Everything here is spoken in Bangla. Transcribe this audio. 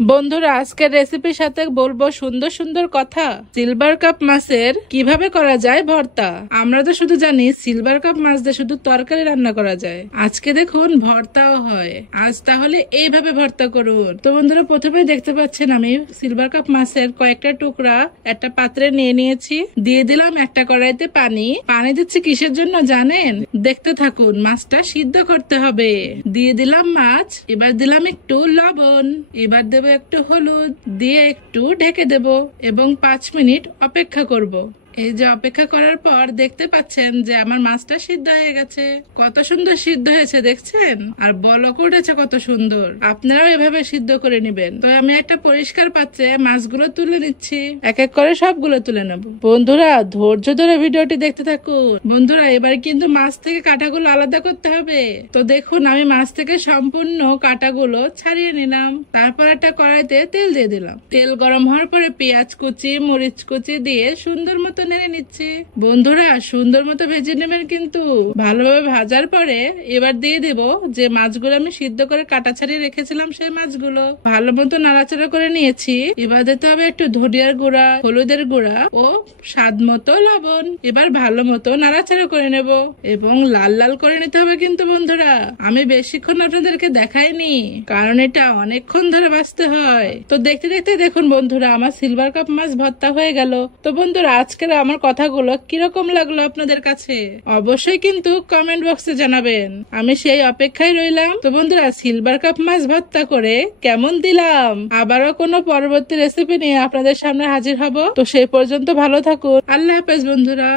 বন্ধুরা, আজকের রেসিপির সাথে বলবো সুন্দর সুন্দর কথা। সিলভার কাপ মাছের কিভাবে করা যায় ভর্তা। আমরা তো শুধু জানি সিলভার কাপ মাছ দিয়ে শুধু তরকারি রান্না করা যায়, আজকে দেখুন ভর্তাও হয়। আজ তাহলে এইভাবে ভর্তা করুন। তো বন্ধুরা, প্রথমে দেখতে পাচ্ছেন আমি সিলভার কাপ মাছের কয়েকটা টুকরা একটা পাত্রে নিয়ে নিয়েছি। দিয়ে দিলাম একটা কড়াইতে পানি। পানি দিচ্ছি কিসের জন্য জানেন? দেখতে থাকুন। মাছটা সিদ্ধ করতে হবে। দিয়ে দিলাম মাছ। এবার দিলাম একটু লবণ। এবার দেব একটু হলুদ, দিয়ে একটু ঢেকে দেব এবং 5 মিনিট অপেক্ষা করব। এই যে অপেক্ষা করার পর দেখতে পাচ্ছেন যে আমার মাছটা সিদ্ধ হয়ে গেছে। কত সুন্দর সিদ্ধ হয়েছে দেখছেন, আর বলক উঠেছে কত সুন্দর। আপনারাও এভাবে সিদ্ধ করে নেবেন। তো আমি একটা পরিষ্কার পাত্রে মাছগুলো তুলে নিচ্ছি। এক এক করে সবগুলো তুলে নেব। বন্ধুরা, ধৈর্য ধরে ভিডিওটি দেখতে থাকুন। বন্ধুরা, এবার কিন্তু মাছ থেকে কাঁটাগুলো আলাদা করতে হবে। তো দেখুন, আমি মাছ থেকে সম্পূর্ণ কাঁটাগুলো ছাড়িয়ে নিলাম। তারপর একটা কড়াইতে তেল দিয়ে দিলাম। তেল গরম হওয়ার পরে পেঁয়াজ কুচি, মরিচ কুচি দিয়ে সুন্দর মতো নেড়ে নিচ্ছি। বন্ধুরা, সুন্দর মতো ভেজে নেবেন কিন্তু। ভালোভাবে ভাজার পরে এবার দিয়ে দেব যে মাছগুলো আমি সিদ্ধ করে কাটা ছাড়িয়ে রেখেছিলাম, সেই মাছগুলো ভালো মতো নাড়াচাড়া করে নিয়েছি। এবার দিতে হবে একটু ধনিয়ার গুঁড়া, হলুদের গুঁড়া ও স্বাদ মতো লবণ। এবার ভালো মতো নাড়াচাড়া করে নেব এবং লাল লাল করে নিতে হবে কিন্তু বন্ধুরা। আমি বেশিক্ষণ আপনাদেরকে দেখাইনি, কারণ এটা অনেকক্ষণ ধরে ভাজতে হয়। তো দেখতে দেখতে দেখুন বন্ধুরা, আমার সিলভার কাপ মাছ ভর্তা হয়ে গেল। তো বন্ধুরা, আজকের আমার কথাগুলো কিরকম লাগলো আপনাদের কাছে অবশ্যই কিন্তু কমেন্ট বক্সে জানাবেন। আমি সেই অপেক্ষায় রইলাম। তো বন্ধুরা, সিলভার কাপ মাছ ভর্তা করে কেমন দিলাম। আবারও কোনো পরবর্তী রেসিপি নিয়ে আপনাদের সামনে হাজির হব। তো সেই পর্যন্ত ভালো থাকুন। আল্লাহ হাফেজ বন্ধুরা।